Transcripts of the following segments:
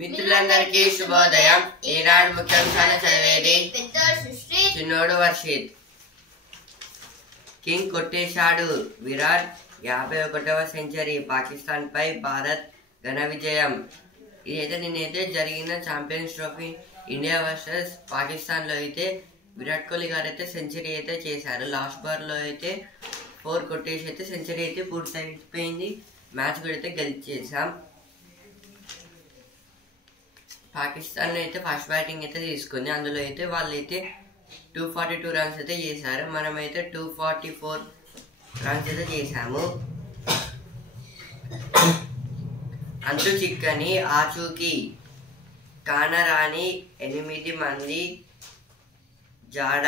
మిత్రులందరికీ శుభోదయం. ఈనాడు ముఖ్యాంశాలు చదివేది చిన్నోడు వర్షిత్. కింగ్ కొట్టేశాడు. విరాట్ 51వ సెంచరీ. పాకిస్తాన్ పై భారత్ ఘన విజయం. ఇదైతే నిన్నైతే జరిగిన champions trophy India versus Pakistan లో అయితే విరాట్ కోహ్లీ గారు అయితే సెంచరీ అయితే చేశారు. లాస్ట్ బార్ లో అయితే 4 కొట్టేసి అయితే సెంచరీ అయితే పూర్తయిపోయింది. మ్యాచ్ కూడా అయితే గెలిచేసాం. పాకిస్తాన్ అయితే ఫస్ట్ బ్యాటింగ్ అయితే తీసుకుంది. అందులో అయితే వాళ్ళైతే 242 రన్స్ అయితే చేశారు. మనమైతే 244 రన్స్ అయితే చేశాము. అంతు చిక్కని ఆచూకీ కానరాని 8 మంది జాడ.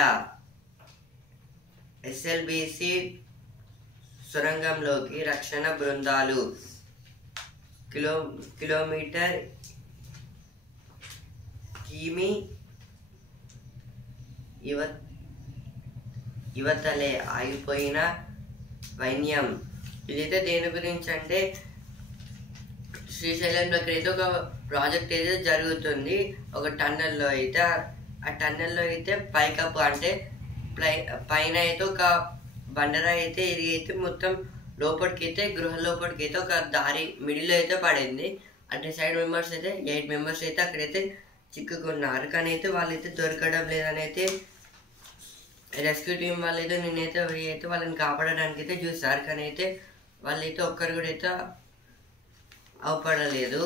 ఎస్ఎల్బిసి సొరంగంలోకి రక్షణ బృందాలు. కిలోమీటర్ కిమి యువతలే ఆగిపోయిన వైన్యం. ఇదైతే దేని గురించి అంటే శ్రీశైలంలోకి అయితే ఒక ప్రాజెక్ట్ అయితే జరుగుతుంది. ఒక టన్నెల్లో అయితే ఆ టన్నెల్లో అయితే పైకప్పు అంటే పైన అయితే ఒక బండరా అయితే ఇరిగి అయితే మొత్తం లోపలికి అయితే గృహ లోపలికి అయితే ఒక దారి మిడిల్ అయితే పడింది. అంటే సైడ్ మెంబర్స్ అయితే 8 మెంబర్స్ అయితే అక్కడైతే చిక్కుకున్నారు. కానీ అయితే వాళ్ళైతే దొరకడం లేదని అయితే రెస్క్యూ టీం వాళ్ళైతే నిన్నైతే వాళ్ళని కాపాడడానికి అయితే చూస్తారు. కానీ అయితే వాళ్ళైతే ఒక్కరు కూడా అయితే అవపడలేదు.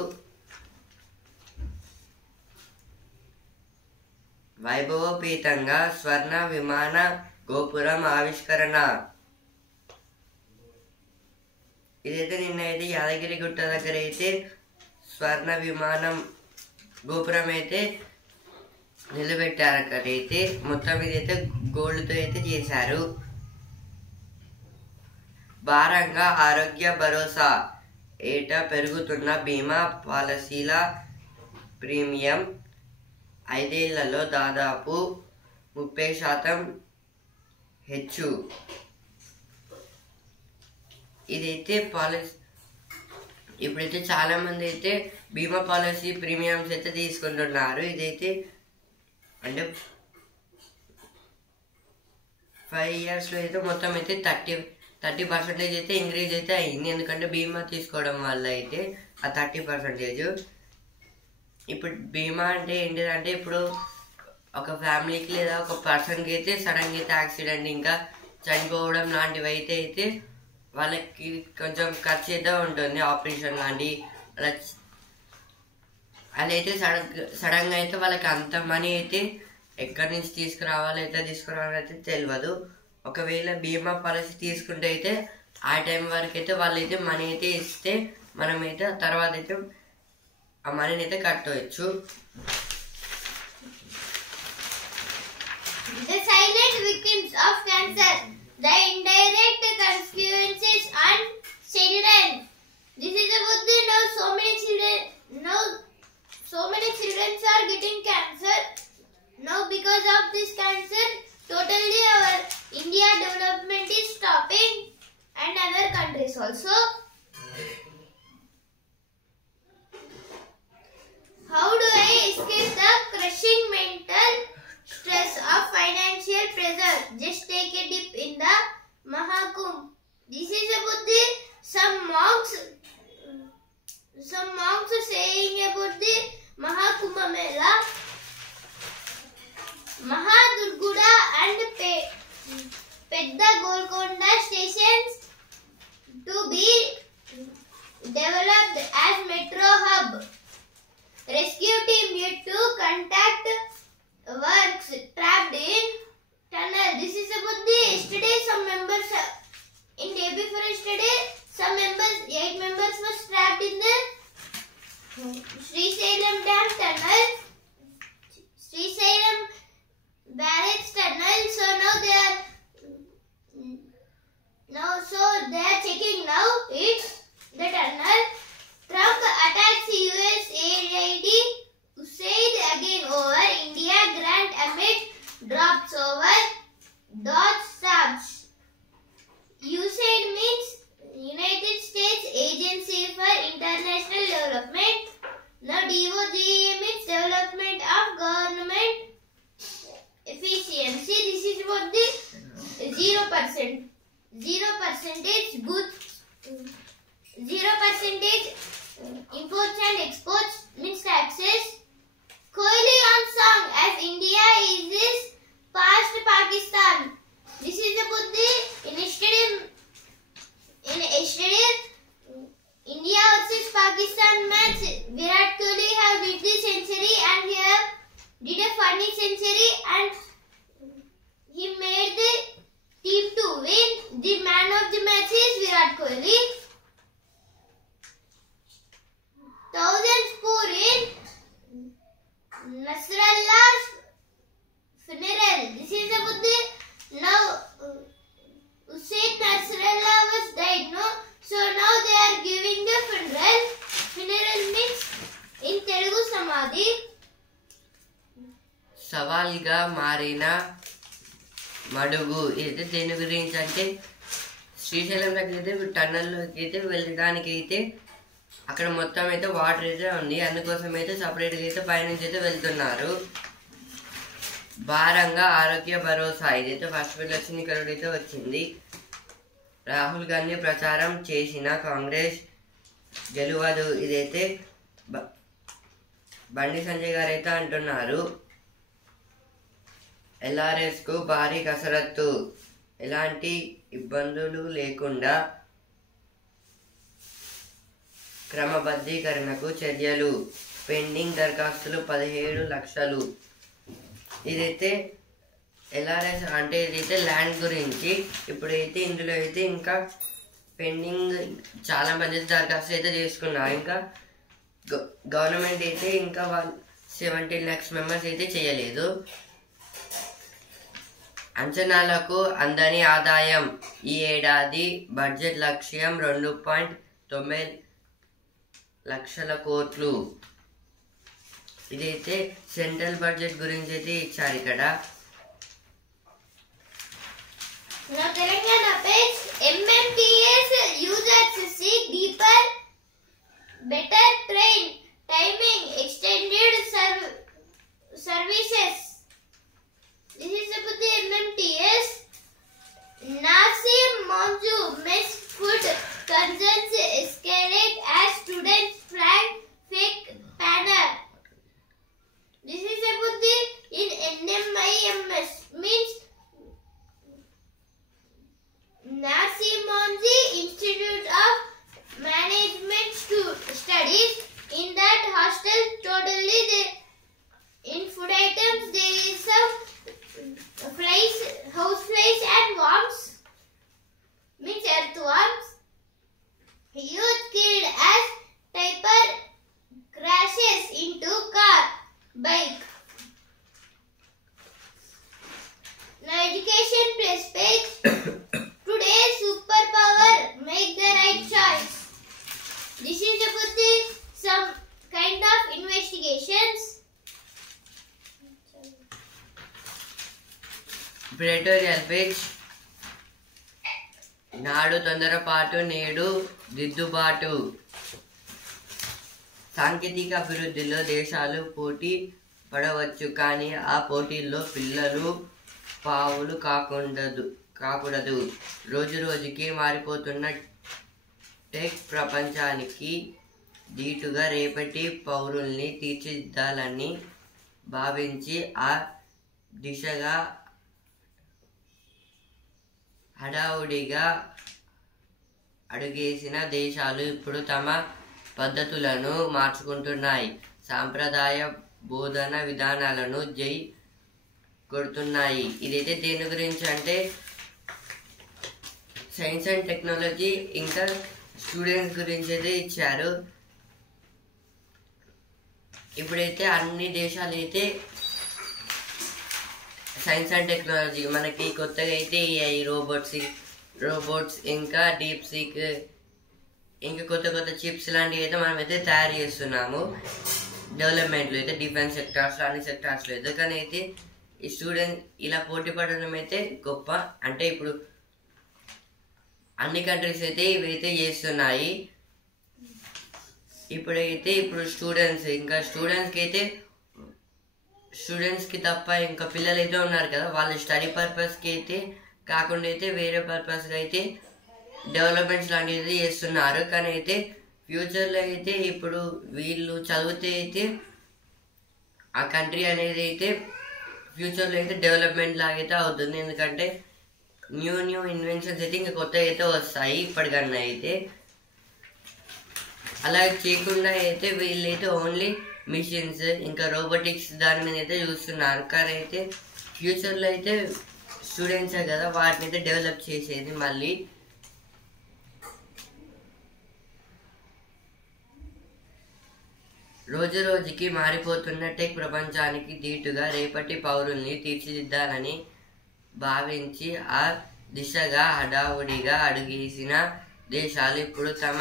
వైభవోపేతంగా స్వర్ణ విమాన గోపురం ఆవిష్కరణ. ఇదైతే నిన్నైతే యాదగిరి గుట్ట దగ్గర అయితే స్వర్ణ విమానం గోపురం అయితే నిలబెట్టారు. అక్కడైతే మొత్తం ఇదైతే గోల్డ్తో అయితే చేశారు. భారంగా ఆరోగ్య భరోసా. ఏటా పెరుగుతున్న బీమా పాలసీల ప్రీమియం 5 ఏళ్లలో దాదాపు 30% హెచ్చు. ఇదైతే పాలసీ ఇప్పుడైతే చాలా మంది అయితే బీమా పాలసీ ప్రీమియమ్స్ అయితే తీసుకుంటున్నారు. ఇదైతే అంటే 5 ఇయర్స్లో అయితే మొత్తం అయితే 30% అయితే ఇంక్రీజ్ అయితే అయింది. ఎందుకంటే బీమా తీసుకోవడం వల్ల అయితే ఆ 30%. ఇప్పుడు బీమా అంటే ఏంటిదంటే ఇప్పుడు ఒక ఫ్యామిలీకి లేదా ఒక పర్సన్కి అయితే సడన్గా అయితే యాక్సిడెంట్ ఇంకా చనిపోవడం లాంటివి అయితే వాళ్ళకి కొంచెం ఖర్చు అయితే ఉంటుంది. ఆపరేషన్ లాంటి అలా అయితే సడన్గా అయితే వాళ్ళకి అంత మనీ అయితే ఎక్కడి నుంచి తీసుకురావాలైతే తెలియదు. ఒకవేళ బీమా పాలసీ తీసుకుంటే అయితే ఆ టైం వరకు అయితే వాళ్ళైతే మనీ అయితే ఇస్తే మనమైతే తర్వాత అయితే ఆ మనీని అయితే కట్టవచ్చు. The silent victims of cancer, the indirect consequences on children. This is about the now so many children are getting cancer. Now because of this cancer, totally our India development is stopping and other countries also. How do I escape the crushing mental stress of financial pressure? Just take a dip in the Mahakumbh. This is about the some monks saying about the Mahakumbh Mela. Mahadurguda and Pedda Golconda stations to be developed as metro hub. Rescue team yet to contact works trapped in tunnel. This is about the yesterday some members in day before yesterday some members 8 members were trapped in the Srisailam Dam tunnel, Srisailam barracks tunnel. So now they are checking now it's the tunnel. Trump attacks USAID. Said again over India grant amid drops over Dodge subs. USAID means United States Agency for International Development. Now DOD DOGE means development of government efficiency. This is what the 0%. 0% goods. 0% imports and exports means taxes. Kohli on song as India is past Pakistan. This is about the in yesterday India versus Pakistan match. Virat Kohli have hit the century and he have did a funny century and he made the team to win. The man of the match is Virat Kohli. Thousands pour in Nasrallah's funeral. This is about the now Hussein Nasrallah was died, no? So now they are giving the funeral. Funeral means in Telugu Samadhi. సవాల్గా మారిన మడుగు ఇది దేని గురించి అంటే శ్రీశైలంలోకి అయితే టన్నల్లోకి అయితే వెళ్ళడానికి అయితే అక్కడ మొత్తం అయితే వాటర్ అయితే ఉంది. అందుకోసం అయితే సపరేట్గా అయితే పైనుంచి అయితే వెళ్తున్నారు. భారంగా ఆరోగ్య భరోసా ఇదైతే ఫస్ట్ ఎలక్షన్ ఇక్కడ అయితే వచ్చింది. రాహుల్ గాంధీ ప్రచారం చేసిన కాంగ్రెస్ గెలవదు ఇదైతే బండి సంజయ్ గారు అయితే అంటున్నారు. LRSకు భారీ కసరత్తు, ఎలాంటి ఇబ్బందులు లేకుండా క్రమబద్ధీకరణకు చర్యలు, పెండింగ్ దరఖాస్తులు 17 లక్షలు. ఇదైతే LRS అంటే ఇదైతే ల్యాండ్ గురించి. ఇప్పుడైతే ఇందులో అయితే ఇంకా పెండింగ్ చాలా మంది దరఖాస్తు అయితే చేసుకున్నారు. ఇంకా గవర్నమెంట్ అయితే ఇంకా 17 lakhs మెంబర్స్ అయితే చేయలేదు. అంచనాలకు అందని ఆదాయం, ఈ ఏడాది బడ్జెట్ లక్ష్యం 2.9 లక్షల కోట్లు. ఇదైతే సెంట్రల్ బడ్జెట్ గురించి అయితే ఇచ్చారు ఇక్కడ. Now Telangana page MMTS users seek deeper, better train timing, extended services. This is about the MMTS. Nasim Monju mess food concerns escalate as students flag fake banner. This is about the in NMIMS means Nasim Monji Institute of Management Studies. In that hostel totally in food items there is some flies, house flies and worms means earthworms. Youth killed as typer crashes into car, bike. Now education plus page. Today's superpower, make the right choice. This is about the some kind of investigations. ప్రెటోరియల్ page. నాడు తొందరపాటు నేడు దిద్దుబాటు. సాంకేతిక అభివృద్ధిలో దేశాలు పోటీ పడవచ్చు, కానీ ఆ పోటీల్లో పిల్లలు పావులు కాకూడదు. రోజు రోజుకి మారిపోతున్న టెక్ ప్రపంచానికి దీటుగా రేపటి పౌరుల్ని తీర్చిదిద్దాలని భావించి ఆ దిశగా హడావుడిగా అడుగేసిన దేశాలు ఇప్పుడు తమ పద్ధతులను మార్చుకుంటున్నాయి. సాంప్రదాయ బోధన విధానాలను జై కొడుతున్నాయి. ఇదైతే దేని గురించి అంటే సైన్స్ అండ్ టెక్నాలజీ ఇంకా స్టూడెంట్స్ గురించి అయితే ఇచ్చారు. ఇప్పుడైతే అన్ని దేశాలు అయితే సైన్స్ అండ్ టెక్నాలజీ మనకి కొత్తగా అయితే AI రోబోట్స్ ఇంకా డీప్ సీక్ ఇంకా కొత్త చిప్స్ లాంటివి అయితే మనం అయితే తయారు చేస్తున్నాము డెవలప్మెంట్లో అయితే, డిఫెన్స్ సెక్టార్స్లో అన్ని సెక్టార్స్లో అయితే. కానీ అయితే ఈ స్టూడెంట్ ఇలా పోటీ పడడం అయితే గొప్ప. అంటే ఇప్పుడు అన్ని కంట్రీస్ అయితే ఇవైతే చేస్తున్నాయి. ఇప్పుడు స్టూడెంట్స్కి తప్ప ఇంకా పిల్లలు అయితే ఉన్నారు కదా, వాళ్ళ స్టడీ పర్పస్కి అయితే కాకుండా అయితే వేరే పర్పస్గా అయితే డెవలప్మెంట్స్ లాంటివి చేస్తున్నారు. కానీ అయితే ఫ్యూచర్లో అయితే ఇప్పుడు వీళ్ళు చదివితే అయితే ఆ కంట్రీ అనేది అయితే ఫ్యూచర్లో అయితే డెవలప్మెంట్ లాగైతే అవుతుంది. ఎందుకంటే న్యూ ఇన్వెన్షన్స్ అయితే ఇంకా కొత్త అయితే వస్తాయి ఇప్పటికన్నా అయితే. అలా చేయకుండా అయితే వీళ్ళైతే ఓన్లీ మిషన్స్ ఇంకా రోబోటిక్స్ దాని మీద అయితే చూస్తున్నారు. కానీ అయితే ఫ్యూచర్లో అయితే స్టూడెంట్సే కదా వాటిని అయితే డెవలప్ చేసేది. మళ్ళీ రోజు రోజుకి మారిపోతున్న టెక్ ప్రపంచానికి ధీటుగా రేపటి పౌరుల్ని తీర్చిదిద్దాలని భావించి ఆ దిశగా హడావుడిగా అడుగేసిన దేశాలు ఇప్పుడు తమ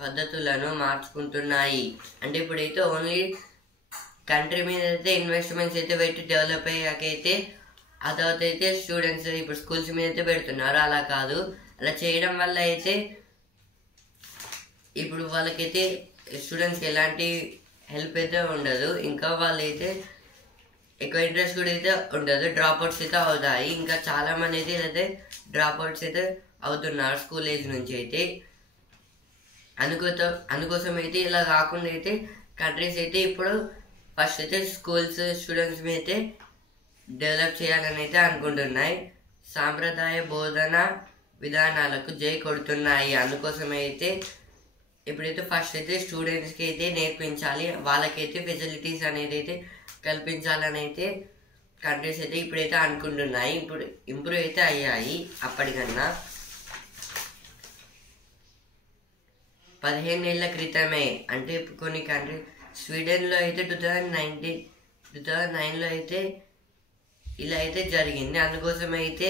పద్ధతులను మార్చుకుంటున్నాయి. అంటే ఇప్పుడైతే ఓన్లీ కంట్రీ మీద అయితే ఇన్వెస్ట్మెంట్స్ అయితే పెట్టి డెవలప్ అయ్యాకైతే ఆ తర్వాత అయితే స్టూడెంట్స్ ఇప్పుడు స్కూల్స్ మీద అయితే పెడుతున్నారు. అలా కాదు, అలా చేయడం వల్ల అయితే ఇప్పుడు వాళ్ళకైతే స్టూడెంట్స్కి ఎలాంటి హెల్ప్ అయితే ఉండదు. ఇంకా వాళ్ళైతే ఎక్కువ ఇంట్రెస్ట్ కూడా అయితే ఉండదు, డ్రాప్అవుట్స్ అయితే అవుతాయి. ఇంకా చాలామంది అయితే డ్రాప్అవుట్స్ అయితే అవుతున్నారు స్కూల్ ఏజ్ నుంచి అయితే. అందుకోసం అయితే ఇలా కాకుండా అయితే కంట్రీస్ అయితే ఇప్పుడు ఫస్ట్ అయితే స్కూల్స్ స్టూడెంట్స్ మీద అయితే డెవలప్ చేయాలని అయితే అనుకుంటున్నాయి. సాంప్రదాయ బోధన విధానాలకు జై కొడుతున్నాయి. అందుకోసమే అయితే ఇప్పుడైతే ఫస్ట్ అయితే స్టూడెంట్స్కి అయితే నేర్పించాలి, వాళ్ళకైతే ఫెసిలిటీస్ అనేది అయితే కల్పించాలని అయితే కంట్రీస్ అయితే ఇప్పుడైతే అనుకుంటున్నాయి. ఇప్పుడు ఇంప్రూవ్ అయితే అయ్యాయి అప్పటికన్నా. 15 ఏళ్ల క్రితమే అంటే కొన్ని కంట్రీ స్వీడన్లో అయితే 2009లో అయితే ఇలా అయితే జరిగింది. అందుకోసం అయితే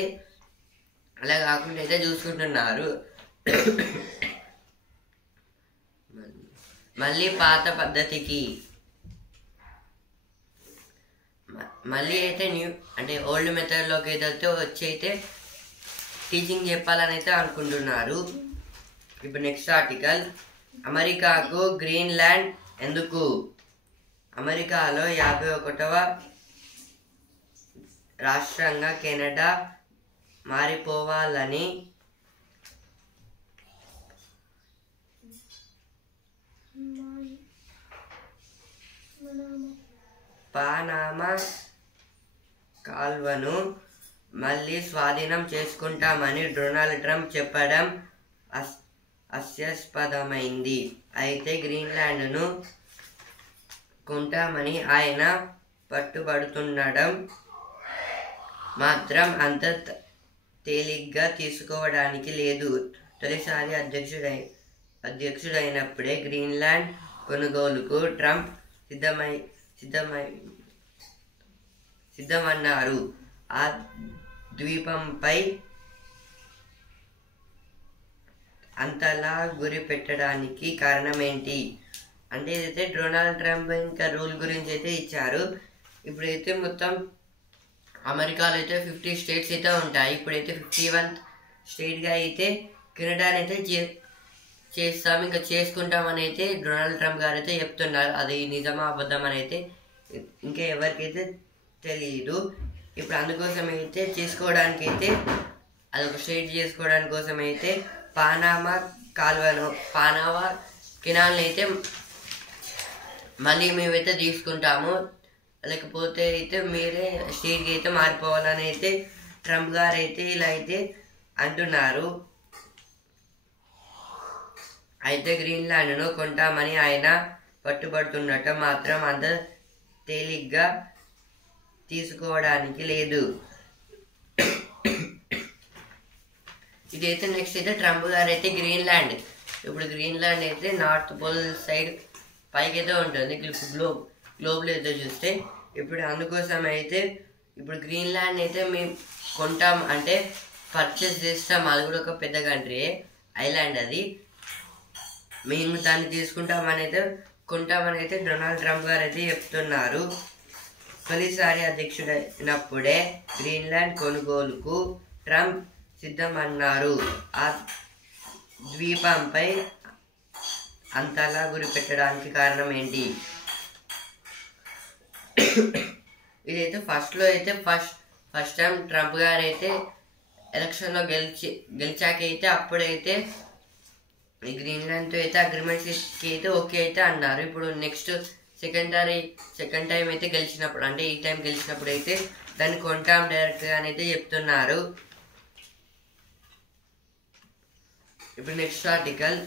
అలా కాకుండా అయితే చూసుకుంటున్నారు. మళ్ళీ పాత పద్ధతికి మళ్ళీ అయితే ఓల్డ్ మెథడ్లోకి అయితే వచ్చి అయితే టీచింగ్ చెప్పాలని అయితే అనుకుంటున్నారు. ఇప్పుడు నెక్స్ట్ ఆర్టికల్, అమెరికాకు గ్రీన్లాండ్ ఎందుకు? అమెరికాలో 51వ రాష్ట్రంగా కెనడా మారిపోవాలని పానామా కాల్వను మళ్ళీ స్వాధీనం చేసుకుంటామని డొనాల్డ్ ట్రంప్ చెప్పడం హాస్యాస్పదమైంది. అయితే గ్రీన్లాండ్ను కొంటామని ఆయన పట్టుబడుతుండడం మాత్రం అంత తేలిగ్గా తీసుకోవడానికి లేదు. తొలిసారి అధ్యక్షుడైనప్పుడే గ్రీన్లాండ్ కొనుగోలుకు ట్రంప్ సిద్ధమన్నారు. ఆ ద్వీపంపై అంతలా గురి పెట్టడానికి కారణం ఏంటి అంటే ఇదైతే డొనాల్డ్ ట్రంప్ ఇంకా రూల్ గురించి అయితే ఇచ్చారు. ఇప్పుడైతే మొత్తం అమెరికాలో అయితే 50 స్టేట్స్ అయితే ఉంటాయి. ఇప్పుడైతే 51th స్టేట్గా అయితే కెనడాని అయితే చేస్తాం ఇంకా చేసుకుంటామని అయితే డొనాల్డ్ ట్రంప్ గారు అయితే చెప్తున్నారు. అది నిజమా అబద్ధం అని అయితే ఇంకా ఎవరికైతే తెలియదు. ఇప్పుడు అందుకోసం అయితే చేసుకోవడానికి అయితే అదొక స్టేట్ చేసుకోవడానికి కోసం అయితే పానామా కెనాల్ని అయితే మళ్ళీ మేమైతే తీసుకుంటాము, లేకపోతే అయితే మీరే స్టేట్కి అయితే మారిపోవాలని అయితే ట్రంప్ గారు అయితే ఇలా అయితే అంటున్నారు. అయితే గ్రీన్లాండ్ను కొంటామని ఆయన పట్టుబడుతుండటం మాత్రం అంత తేలిగ్గా తీసుకోవడానికి లేదు. ఇదైతే నెక్స్ట్ అయితే ట్రంప్ గారు అయితే ఇప్పుడు గ్రీన్లాండ్ అయితే నార్త్ పోల్ సైడ్ పైకి అయితే ఉంటుంది గ్లోబ్లో అయితే చూస్తే. ఇప్పుడు అందుకోసం అయితే ఇప్పుడు గ్రీన్లాండ్ అయితే మేము కొంటాం అంటే పర్చేస్ చేస్తాం. అది కూడా ఒక పెద్ద కంట్రీ, ఐలాండ్ అది. మేము దాన్ని కొంటామని అయితే డొనాల్డ్ ట్రంప్ గారు అయితే చెప్తున్నారు. తొలిసారి అధ్యక్షుడైనప్పుడే గ్రీన్లాండ్ కొనుగోలుకు ట్రంప్ సిద్ధమన్నారు. ఆ ద్వీపంపై అంతలా గురిపెట్టడానికి కారణం ఏంటి? ఇదైతే ఫస్ట్ టైం ట్రంప్ గారు అయితే ఎలక్షన్లో గెలిచాక అయితే అప్పుడైతే ఈ గ్రీన్లాండ్తో అయితే అగ్రిమెంట్స్కి అయితే ఓకే అయితే అన్నారు. ఇప్పుడు నెక్స్ట్ సెకండ్ టైం అయితే గెలిచినప్పుడు, అంటే ఈ టైం గెలిచినప్పుడు అయితే దాన్ని కొంటాం డైరెక్ట్గా అని అయితే చెప్తున్నారు. ఇప్పుడు నెక్స్ట్ ఆర్టికల్,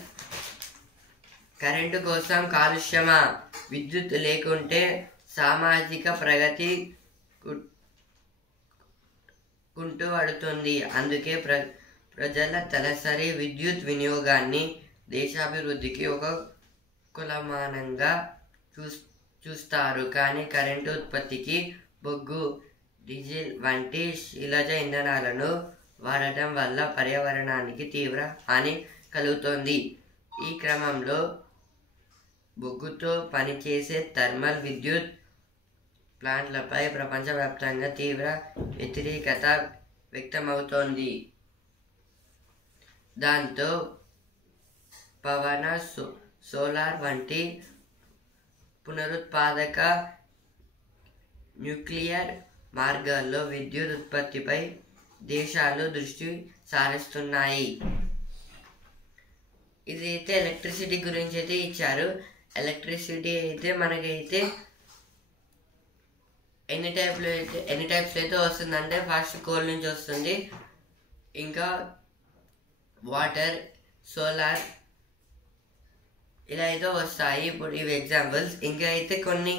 కరెంటు కోసం కాలుష్యమా? విద్యుత్ లేకుంటే సామాజిక ప్రగతి కుంటుపడుతుంది. అందుకే ప్రజల తలసరి విద్యుత్ వినియోగాన్ని దేశాభివృద్ధికి ఒక కొలమానంగా చూస్తారు. కానీ కరెంటు ఉత్పత్తికి బొగ్గు, డీజిల్ వంటి శిలాజ ఇంధనాలను వాడటం వల్ల పర్యావరణానికి తీవ్ర హాని కలుగుతోంది. ఈ క్రమంలో బొగ్గుతో పనిచేసే థర్మల్ విద్యుత్ ప్లాంట్లపై ప్రపంచవ్యాప్తంగా తీవ్ర వ్యతిరేకత వ్యక్తమవుతోంది. దాంతో పవన, సోలార్ వంటి పునరుత్పాదక న్యూక్లియర్ మార్గాల్లో విద్యుత్ ఉత్పత్తిపై దేశాలు దృష్టి సారిస్తున్నాయి. ఇది అయితే ఎలక్ట్రిసిటీ గురించి అయితే ఇచ్చారు. ఎలక్ట్రిసిటీ అయితే మనకైతే ఎన్ని టైప్స్ అయితే వస్తుందంటే ఫస్ట్ కోల్ నుంచి వస్తుంది, ఇంకా వాటర్, సోలార్ ఇలా అయితే వస్తాయి. ఇప్పుడు ఇవి ఎగ్జాంపుల్స్. ఇంకా అయితే కొన్ని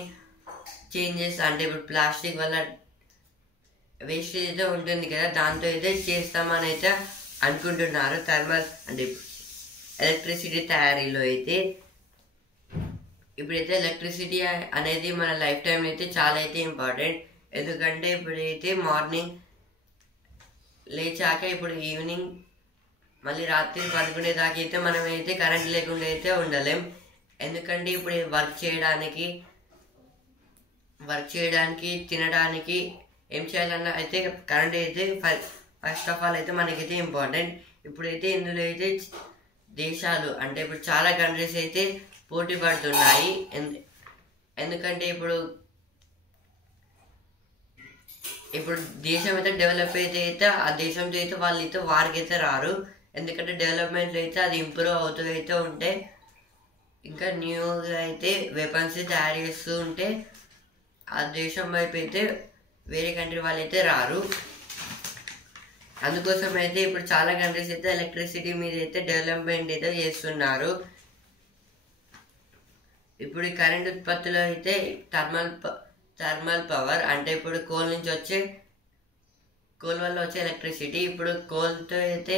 చేంజెస్, అంటే ఇప్పుడు ప్లాస్టిక్ వల్ల వేస్టేజ్ అయితే ఉంటుంది కదా, దాంతో అయితే చేస్తామని అయితే అనుకుంటున్నారు. థర్మల్ అంటే ఎలక్ట్రిసిటీ తయారీలో అయితే ఇప్పుడైతే ఎలక్ట్రిసిటీ అనేది మన లైఫ్ టైం అయితే చాలా అయితే ఇంపార్టెంట్. ఎందుకంటే ఇప్పుడైతే మార్నింగ్ లేచాక ఇప్పుడు ఈవినింగ్ మళ్ళీ రాత్రి పడుకునేదాకా అయితే మనం అయితే కరెంట్ లేకుండా అయితే ఉండలేం. ఎందుకంటే ఇప్పుడు వర్క్ చేయడానికి తినడానికి ఏం చేయాలన్నా అయితే కరెంట్ అయితే ఫస్ట్ ఆఫ్ ఆల్ అయితే మనకైతే ఇంపార్టెంట్. ఇప్పుడైతే ఇందులో అయితే దేశాలు, అంటే ఇప్పుడు చాలా కంట్రీస్ అయితే పోటీ పడుతున్నాయి. ఎందుకంటే ఇప్పుడు దేశం అయితే డెవలప్ అయితే ఆ దేశంతో అయితే వాళ్ళైతే వారికైతే రారు. ఎందుకంటే డెవలప్మెంట్లో అయితే అది ఇంప్రూవ్ అవుతూ అయితే ఉంటే, ఇంకా న్యూగా అయితే వెపన్స్ తయారు చేస్తూ ఉంటే ఆ దేశం వైపు అయితే వేరే కంట్రీ వాళ్ళు అయితే రారు. అందుకోసం అయితే ఇప్పుడు చాలా కంట్రీస్ అయితే ఎలక్ట్రిసిటీ మీద అయితే డెవలప్మెంట్ అయితే చేస్తున్నారు. ఇప్పుడు ఈ కరెంట్ ఉత్పత్తిలో అయితే థర్మల్ పవర్, అంటే ఇప్పుడు కోల్ వల్ల వచ్చే ఎలక్ట్రిసిటీ. ఇప్పుడు కోల్తో అయితే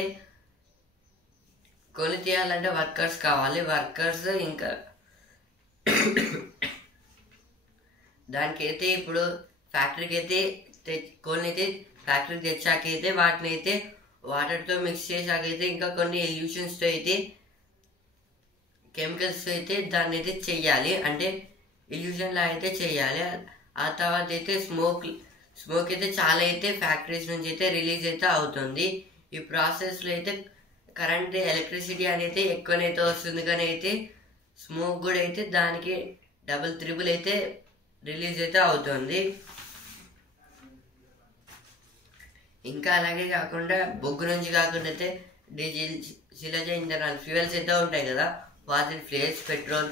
కోల్ తీయాలంటే వర్కర్స్ కావాలి. వర్కర్స్ ఇంకా దానికైతే ఇప్పుడు ఫ్యాక్టరీకి అయితే కోల్ని అయితే ఫ్యాక్టరీకి తెచ్చాక అయితే వాటిని అయితే వాటర్తో మిక్స్ చేశాక అయితే ఇంకా కొన్ని ఎల్యూషన్స్తో అయితే కెమికల్స్ అయితే దాన్ని అయితే చెయ్యాలి, అంటే ఇల్యూషన్ లా అయితే చెయ్యాలి. ఆ తర్వాత అయితే స్మోక్ అయితే చాలా అయితే ఫ్యాక్టరీస్ నుంచి అయితే రిలీజ్ అయితే అవుతుంది. ఈ ప్రాసెస్లో అయితే కరెంట్ ఎలక్ట్రిసిటీ అనేది ఎక్కువనైతే వస్తుంది, కానీ అయితే స్మోక్ కూడా అయితే దానికి డబుల్ త్రిబుల్ అయితే రిలీజ్ అయితే అవుతుంది. ఇంకా అలాగే కాకుండా బొగ్గు నుంచి కాకుండా అయితే డీజిల్, శిలాజ ఇంధనాలు, ఫ్యూయల్స్ అయితే ఉంటాయి కదా, వాటి ఫ్లేస్, పెట్రోల్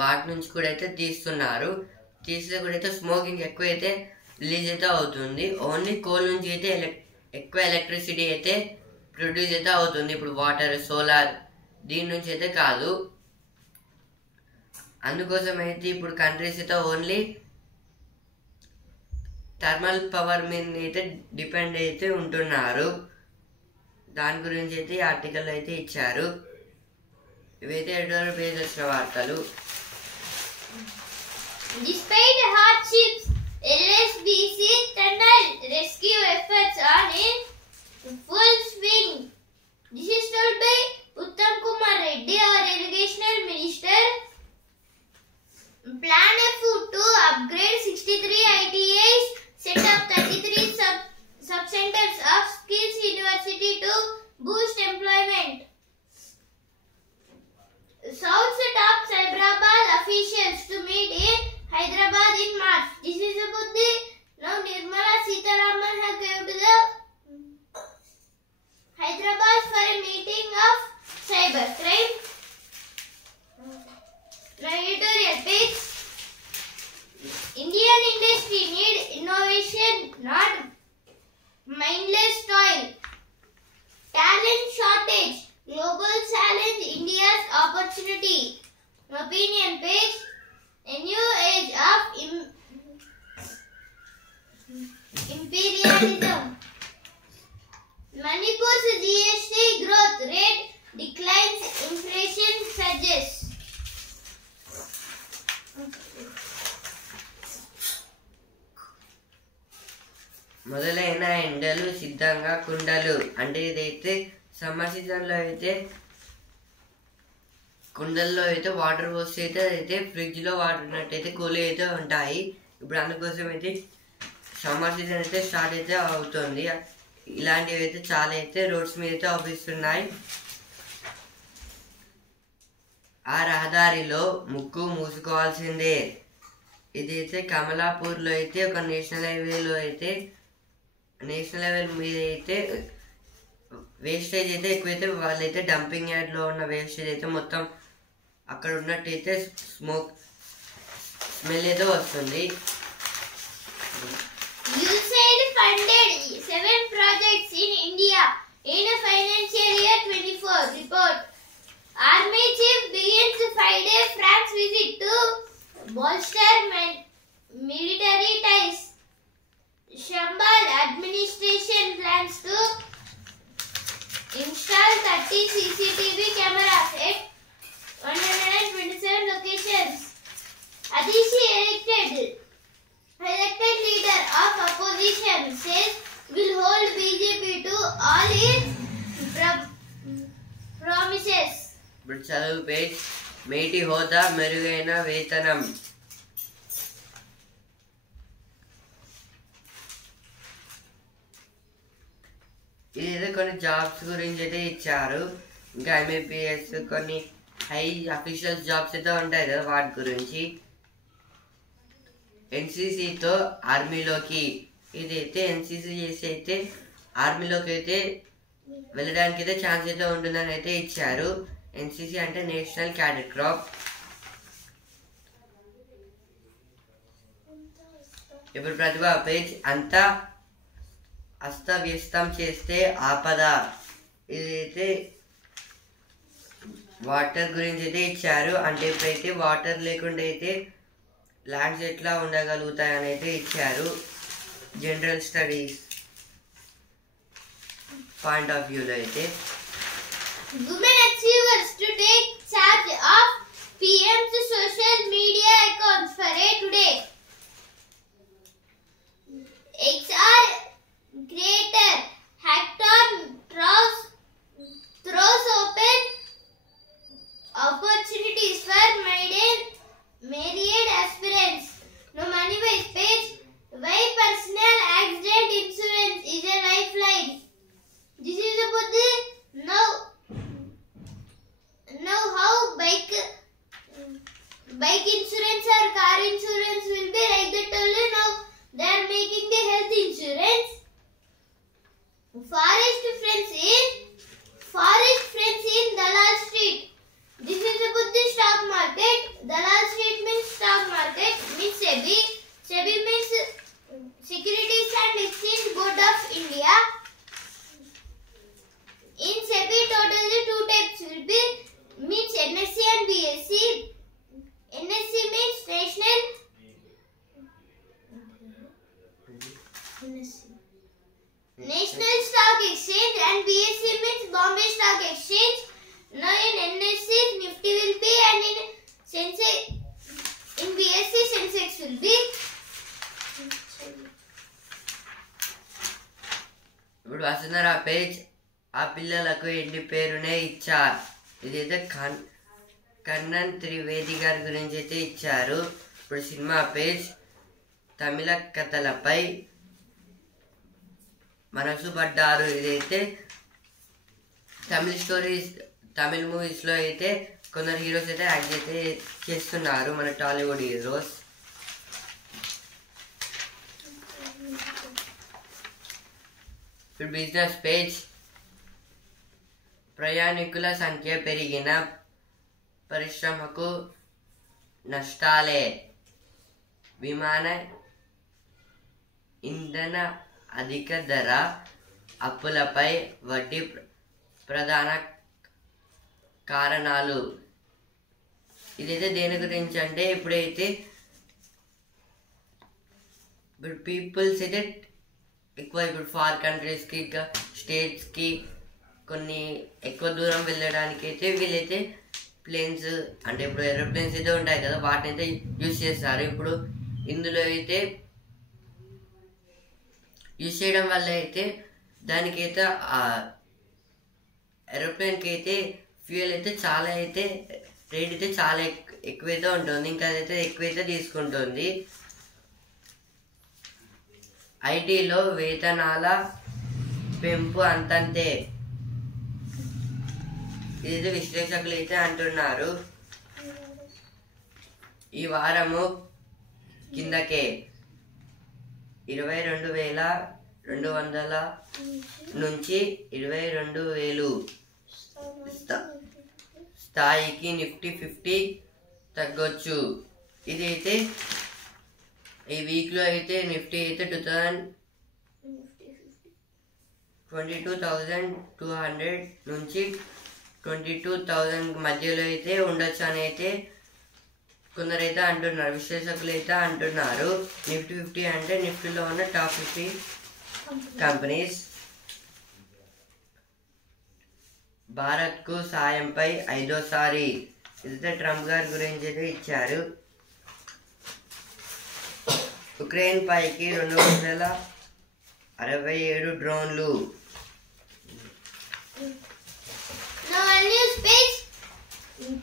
వాటి నుంచి కూడా అయితే తీస్తే కూడా అయితే స్మోకింగ్ ఎక్కువ అయితే రిలీజ్ అయితే అవుతుంది. ఓన్లీ కోల్ నుంచి అయితే ఎక్కువ ఎలక్ట్రిసిటీ అయితే ప్రొడ్యూస్ అయితే అవుతుంది. ఇప్పుడు వాటర్, సోలార్ దీని నుంచి అయితే కాదు. అందుకోసం అయితే ఇప్పుడు కంట్రీస్ అయితే ఓన్లీ థర్మల్ పవర్ మీద అయితే డిపెండ్ అయితే ఉంటున్నారు. దాని గురించి అయితే ఈ ఆర్టికల్ అయితే ఇచ్చారు. ఇవైతే ఎడిటోరియల్ పేజ్ వచ్చిన వార్తలు. Despite hardships, LSBC tunnel rescue efforts are in full swing. This is told by Uttam Kumar Reddy, our irrigation minister. Plan to upgrade 63 ITIs, set up 33 sub-centers of Skills University to boost employment. International page. Indian industry need innovation, not mindless toil. Talent shortage. Global challenge, India's opportunity. Opinion page. A new age of imperialism. Manipur's GST growth rate declines, inflation surges. మొదలైన ఎండలు సిద్ధంగా కుండలు అంటే ఇదైతే summer సీజన్లో అయితే కుండల్లో అయితే water పోస్తే అయితే ఫ్రిడ్జ్లో వాటర్ ఉన్నట్టయితే కూల్ అయితే ఉంటాయి. ఇప్పుడు అందుకోసం అయితే సమ్మర్ సీజన్ అయితే స్టార్ట్ అయితే అవుతుంది. ఇలాంటివి అయితే చాలా అయితే రోడ్స్ మీద అయితే అవుపిస్తున్నాయి. ఆ రహదారిలో ముక్కు మూసుకోవాల్సిందే. ఇదైతే కమలాపూర్లో అయితే ఒక నేషనల్ హైవేలో అయితే నేషనల్ హైవే మీద అయితే వేస్టేజ్ అయితే ఎక్కువైతే వాళ్ళైతే డంపింగ్ యార్డ్లో ఉన్న వేస్టేజ్ అయితే మొత్తం అక్కడ ఉన్నట్టయితే స్మెల్ అయితే వస్తుంది. USAID funded 7 projects in India in financial year 24 report. Army chief begins 5-day France visit to bolster military ties. Shambal administration plans to install 30 CCTV cameras at 127 locations. Adishi elected leader of opposition says will hold BJP to all its promises. ఇప్పుడు చదువు page. మేటి హోదా, మెరుగైన వేతనం. ఇదైతే కొన్ని jobs గురించి అయితే ఇచ్చారు. ఇంకా MAPS కొన్ని హై అఫీషియల్స్ జాబ్స్ అయితే ఉంటాయి కదా, వాటి గురించి. NCCతో ఆర్మీలోకి. ఇదైతే NCC చేసి అయితే ఆర్మీలోకి అయితే వెళ్ళడానికి అయితే ఛాన్స్ అయితే ఉంటుందని అయితే ఇచ్చారు. NCC అంటే నేషనల్ క్యాడెట్ క్రాప్. ఇప్పుడు ప్రతిభ పేజ్. అంతా అస్తవ్యస్తం చేస్తే ఆపద. ఇదైతే వాటర్ గురించి అయితే ఇచ్చారు. అంటే ఇప్పుడైతే వాటర్ లేకుండా అయితే ల్యాండ్స్ ఎట్లా ఉండగలుగుతాయని అయితే ఇచ్చారు. జనరల్ స్టడీస్ పాయింట్ ఆఫ్ వ్యూలో అయితే Women achievers to take charge of PM's social media accounts for a today. XR creator Hackathon throws open opportunities for myriad aspirants. No money waste page. Why personal accident insurance is a lifeline. This is about the now how bike insurance or car insurance will be like that only. Now they are making the health insurance. Forest friends in Dalal Street. This is about the stock market. Dalal Street means stock market, means SEBI. SEBI means Securities and Exchange Board of India. In SEBI, totally 2 types will be means NSE and BSE. NSE means National Stock Exchange, and BSE means Bombay Stock Exchange. Now in NSE Nifty will be, and in BSE Sensex will be. ఇప్పుడు వస్తున్నారు ఆ page. ఆ పిల్లలకు ఇంటి పేరునే ఇచ్చారు. ఇదైతే కన్నన్ త్రివేది గారి గురించి అయితే ఇచ్చారు. ఇప్పుడు సినిమా పేజ్. తమిళ కథలపై మనసు పడ్డారు. ఇదైతే తమిళ మూవీస్లో అయితే కొందరు హీరోస్ అయితే యాక్ట్ అయితే చేస్తున్నారు, మన టాలీవుడ్ హీరోస్. ఇప్పుడు బిజినెస్ పేజ్. ప్రయాణికుల సంఖ్య పెరిగిన పరిశ్రమకు నష్టాలే. విమాన ఇంధన అధిక ధర, అప్పులపై వడ్డీ ప్రధాన కారణాలు. ఇదైతే దేని గురించి అంటే ఇప్పుడైతే ఇప్పుడు పీపుల్స్ అయితే ఎక్కువ ఇప్పుడు ఫార్ కంట్రీస్కి ఇంకా స్టేట్స్కి కొన్ని ఎక్కువ దూరం వెళ్ళడానికి అయితే వీళ్ళైతే ప్లేన్స్ అంటే ఇప్పుడు ఏరోప్లేన్స్ అయితే ఉంటాయి కదా, వాటిని అయితే యూజ్ చేస్తారు. ఇప్పుడు ఇందులో అయితే యూజ్ చేయడం వల్ల అయితే దానికైతే ఏరోప్లేన్కి అయితే ఫ్యూయల్ అయితే చాలా అయితే రేట్ అయితే చాలా ఎక్కువైతే ఉంటుంది, ఇంకా అదైతే ఎక్కువైతే తీసుకుంటుంది. ఐటీలో వేతనాల పెంపు అంతంతే. ఇదైతే విశ్లేషకులు అయితే అంటున్నారు. ఈ వారము కిందకే 22,200 నుంచి 22,000 స్థాయికి నిఫ్టీ 50 తగ్గొచ్చు. ఇదైతే ఈ వీక్లో అయితే నిఫ్టీ అయితే 22,200 నుంచి 22,000 మధ్యలో అయితే ఉండొచ్చు అని అయితే కొందరైతే అంటున్నారు, విశ్లేషకులు అయితే అంటున్నారు. నిఫ్టీ 50 అంటే నిఫ్టీలో ఉన్న టాప్ 50 కంపెనీస్. భారత్కు సాయంపై 5వసారి. ఇదైతే ట్రంప్ గారి గురించి అయితే ఇచ్చారు. ఉక్రెయిన్ పైకి 267 డ్రోన్లు. Now a news page.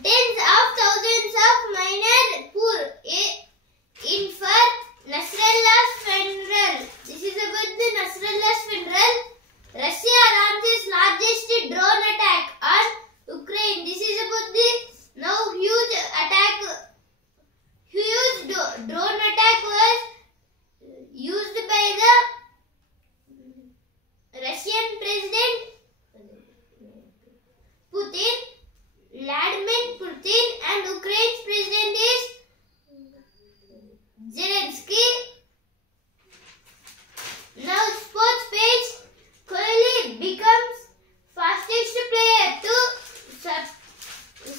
Tens of thousands of miners pour in for Nasrallah's funeral. This is about the Nasrallah's funeral. Russia launches largest drone attack on Ukraine. This is about the now huge attack. Huge drone attack was used by the Russian President Putin, Vladimir Putin, and Ukraine's president is Zelensky. Now sports page. Kohli becomes fastest player to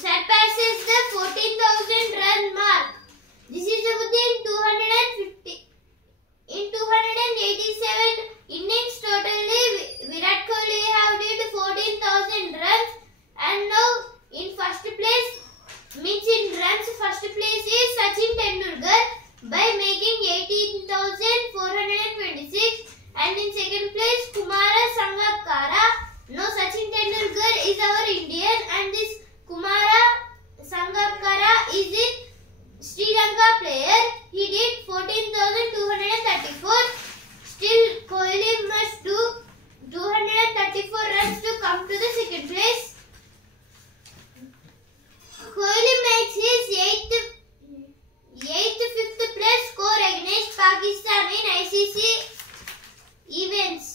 surpasses the 14,000 run mark. This is within 287 innings totally. Virat Kohli have did 14,000 runs and now in first place, means in runs first place is Sachin Tendulkar by making 18,426, and in second place Kumara Sangakkara. Now Sachin Tendulkar is our Indian and this Kumara Sangakkara is the Sri Lanka player. He did 14,234. Still Kohli must do 234 runs to come to the second place. Kohli makes his 5th place score against Pakistan in ICC events.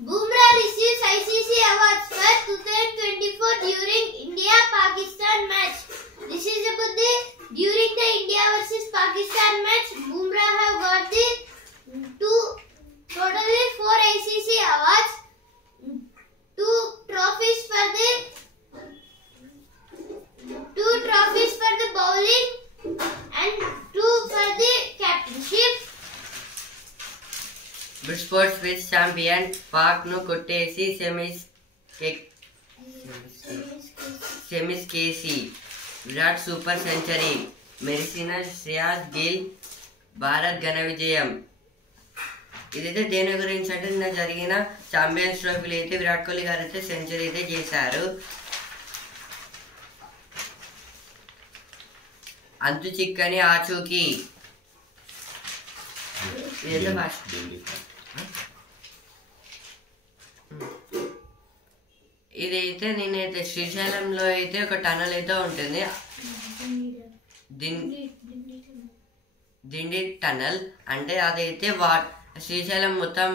Bumrah receives ICC awards for 2024 during India-Pakistan match. This is about the during the India versus Pakistan match. Bumrah have got the totally 4 ICC awards, 2 trophies for the bowling and 2 for the captainship. Sports with champion Pak ను కొట్టేసి semis కేసి. Virat super century. మెరిసిన శ్రేయాస్ గిల్. భారత్ ఘన విజయం. ఇదైతే దేని గురించి అంటే నిన్న జరిగిన ఛాంపియన్స్ ట్రోఫీలో అయితే విరాట్ కోహ్లీ గారు అయితే సెంచరీ అయితే చేశారు. అంతు చిక్కని ఆచూకీ. ఇదైతే ఫస్ట్ ఇదైతే నేనైతే శ్రీశైలంలో అయితే ఒక టనల్ అయితే ఉంటుంది, దిండి టనల్. అంటే అదైతే శ్రీశైలం మొత్తం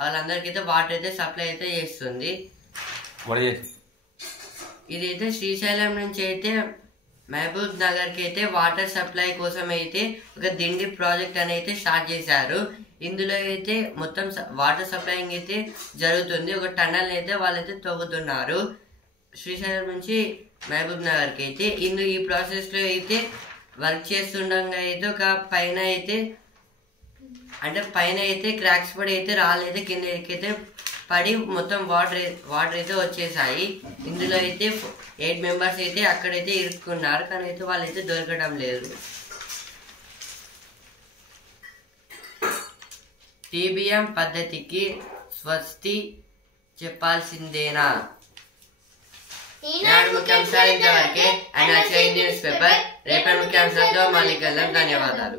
వాళ్ళందరికీ అయితే వాటర్ అయితే సప్లై అయితే చేస్తుంది. ఇదైతే శ్రీశైలం నుంచి అయితే మహబూబ్ నగర్ కి అయితే వాటర్ సప్లై కోసం అయితే ఒక దిండి ప్రాజెక్ట్ అని అయితే స్టార్ట్ చేశారు. ఇందులో అయితే మొత్తం వాటర్ సప్లైయింగ్ అయితే జరుగుతుంది. ఒక టన్నల్ అయితే వాళ్ళైతే తవ్వుతున్నారు శ్రీశైలం నుంచి మహబూబ్ నగర్ కి అయితే. ఈ ప్రాసెస్ లో అయితే వర్క్ చేస్తుండగా అయితే ఒక పైన అయితే క్రాక్స్ పడి అయితే రాళ్ళైతే కిందకైతే పడి మొత్తం వాటర్ అయితే వచ్చేసాయి. ఇందులో అయితే 8 మెంబర్స్ అయితే అక్కడైతే ఇరుక్కున్నారు, కానీ అయితే వాళ్ళైతే దొరకడం లేదు. టీబీఎం పద్ధతికి స్వస్తి చెప్పాల్సిందేనా? ఈనాడు ముఖ్యాంశాలు ఇంతవరకే. అండ్ న్యూస్ పేపర్ రేపటి ముఖ్యాంశాలతో మళ్ళీ కలుద్దాం. ధన్యవాదాలు.